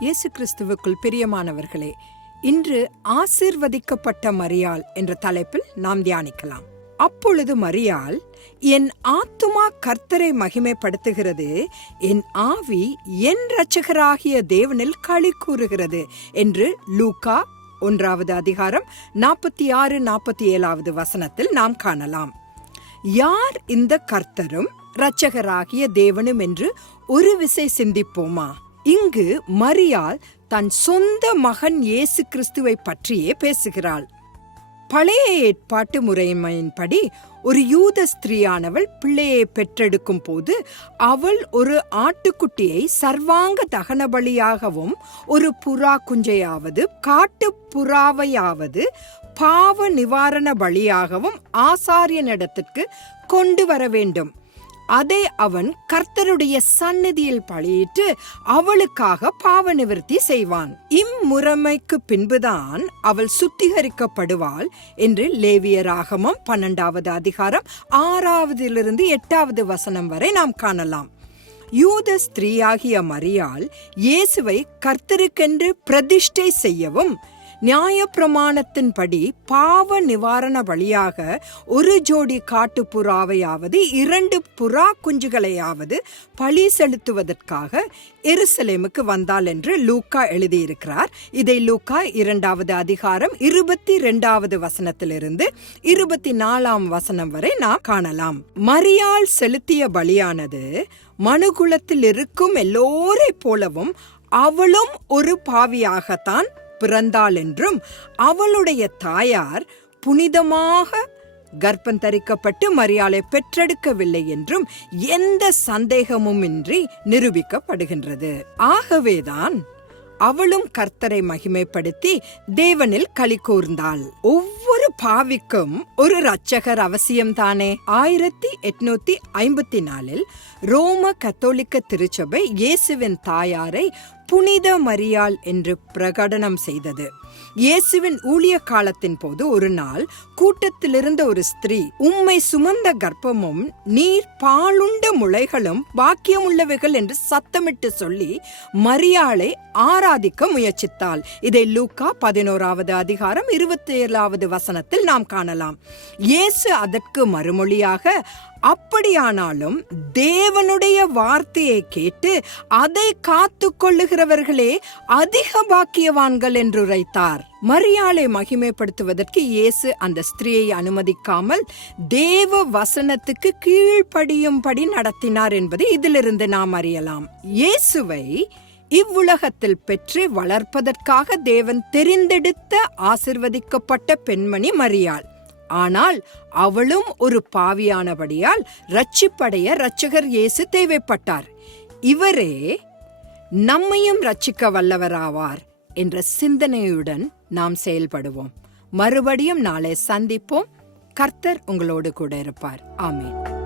இயேசு கிறிஸ்துவுக்குள் பிரியமானவர்களே இன்று ஆசிர்வதிக்கப்பட்ட மரியாள் என்ற தலைப்பில் நாம் தியானிக்கலாம். அப்பொழுது மரியாள் என் ஆத்துமா கர்த்தரை மகிமைப்படுத்துகிறது என் ஆவி என் இரட்சகராகிய தேவனில் களி கூறுகிறது என்று லூகா ஒன்றாவது அதிகாரம் நாற்பத்தி ஆறு நாற்பத்தி ஏழாவது வசனத்தில் நாம் காணலாம். யார் இந்த கர்த்தரும் இரட்சகராகிய தேவனும் என்று ஒரு விசை சிந்திப்போமா? இங்கு மரியாள் தன் சொந்த மகன் இயேசு கிறிஸ்துவை பற்றியே பேசுகிறாள். பழைய ஏற்பாட்டு முறைமையின்படி ஒரு யூத ஸ்திரீயானவள் பிள்ளையை பெற்றெடுக்கும் போது அவள் ஒரு ஆட்டுக்குட்டியை சர்வாங்க தகன பலியாகவும் ஒரு புறா குஞ்சையாவது காட்டு புறாவையாவது பாவ நிவாரண பலியாகவும் ஆசாரியனிடத்திற்கு கொண்டு வர வேண்டும். அதை அவன் கர்த்தருடைய சந்நிதியில் பழியிட்டு அவளுக்காக பாவ நிவர்த்தி செய்வான். இம்முறைமைக்கு பின்புதான் அவள் சுத்திகரிக்கப்படுவாள் என்று லேவியராகமம் பன்னெண்டாவது அதிகாரம் ஆறாவதிலிருந்து எட்டாவது வசனம் வரை நாம் காணலாம். யூத ஸ்திரீயாகிய மரியால் இயேசுவை கர்த்தருக்கென்று பிரதிஷ்டை செய்யவும் நியாயப்பிரமாணத்தின்படி பாவ நிவாரண வழியாக ஒரு ஜோடி காட்டுப்புறாவையாவது இரண்டு புறா குஞ்சுகளையாவது பழி செலுத்துவதற்காக எருசலேமுக்கு வந்தாள் என்று லூக்கா எழுதியிருக்கிறார். இதை லூக்கா இரண்டாவது அதிகாரம் இருபத்தி இரண்டாவது வசனத்திலிருந்து இருபத்தி நாலாம் வசனம் வரை நாம் காணலாம். மரியாள் செலுத்திய பலியானது மனுகுலத்தில் இருக்கும் எல்லோரை போலவும் அவளும் ஒரு பாவியாகத்தான் பிறந்தாள் என்றும் அவளுடைய தாயார் புனிதமாக கர்ப்பம் தரிக்கப்பட்டு மரியாளை பெற்றெடுக்கவில்லை என்றும் எந்த சந்தேகமும் இன்றி நிரூபிக்கப்படுகின்றது. ஆகவேதான் அவளும் கர்த்தரை மகிமைப்படுத்தி தேவனில் களி கூர்ந்தாள். ஒவ்வொரு பாவிக்கும் ஒரு ரட்சகர் அவசியம்தானே? ஆயிரத்தி எட்நூத்தி ஐம்பத்தி நாலில் ரோம கத்தோலிக்க திருச்சபை இயேசுவின் தாயாரை புனித மரியாள் என்று பிரகடனம் செய்தது. இயேசுவின் ஊழிய காலத்தின் போது ஒரு நாள் கூட்டத்திலிருந்த ஒரு ஸ்திரீ உம்மை சுமந்த கர்ப்பமும் நீர் பாலுண்ட முளைகளும் பாக்கியமுள்ளவைகள் என்று சத்தமிட்டு சொல்லி மரியாளை ஆராதிக்க முயற்சித்தாள். இதை லூக்கா பதினோராவது அதிகாரம் இருபத்தி ஏழாவது வசனத்தில் நாம் காணலாம். இயேசு அதற்கு மறுமொழியாக அப்படியானாலும் தேவனுடைய வார்த்தையை கேட்டு அதை காத்து இருக்கிறவர்களே அதிக பாக்கியவான்கள் என்று உரைத்தார். மரியாளை மகிமைப்படுத்துவதற்கு இயேசு அந்த ஸ்திரீயை அனுமதிக்காமல் தேவ வசனத்துக்கு கீழ்ப்படியும்படி நடத்தினார் என்பதை இதிலிருந்து நாம் அறியலாம். இயேசுவை இவ்வுலகத்தில் பெற்று வளர்ப்பதற்காக தேவன் தெரிந்தெடுத்த ஆசிர்வதிக்கப்பட்ட பெண்மணி மரியாள். ஆனால் அவளும் ஒரு பாவியானபடியால் ரட்சிப்படைய ரட்சகர் இயேசு தேவைப்பட்டார். இவரே நம்மையும் ரட்சிக்க வல்லவராவார் என்ற சிந்தனையுடன் நாம் செயல்படுவோம். மறுபடியும் நாளை சந்திப்போம். கர்த்தர் உங்களோடு கூட இருப்பார். ஆமீன்.